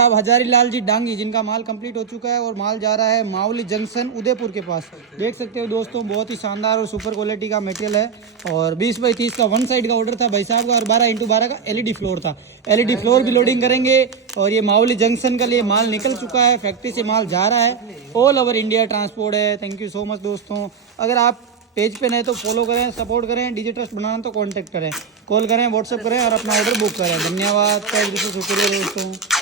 अब हजारी लाल जी डांगी जिनका माल कंप्लीट हो चुका है और माल जा रहा है मावली जंक्शन उदयपुर के पास। देख सकते हो दोस्तों, बहुत ही शानदार और सुपर क्वालिटी का मटेरियल है। और 20x30 का वन साइड का ऑर्डर था भाई साहब का, और 12x12 का एलईडी फ्लोर था। एलईडी फ्लोर भी लोडिंग करेंगे। और ये मावली जंक्शन का लिए माल निकल चुका है, फैक्ट्री से माल जा रहा है। ऑल ओवर इंडिया ट्रांसपोर्ट है। थैंक यू सो मच दोस्तों। अगर आप पेज पे नहीं तो फॉलो करें, सपोर्ट करें। डीजे ट्रस्ट बनाना तो कांटेक्ट करें, कॉल करें, व्हाट्सएप करें और अपना ऑर्डर बुक करें। धन्यवाद, शुक्रिया दोस्तों।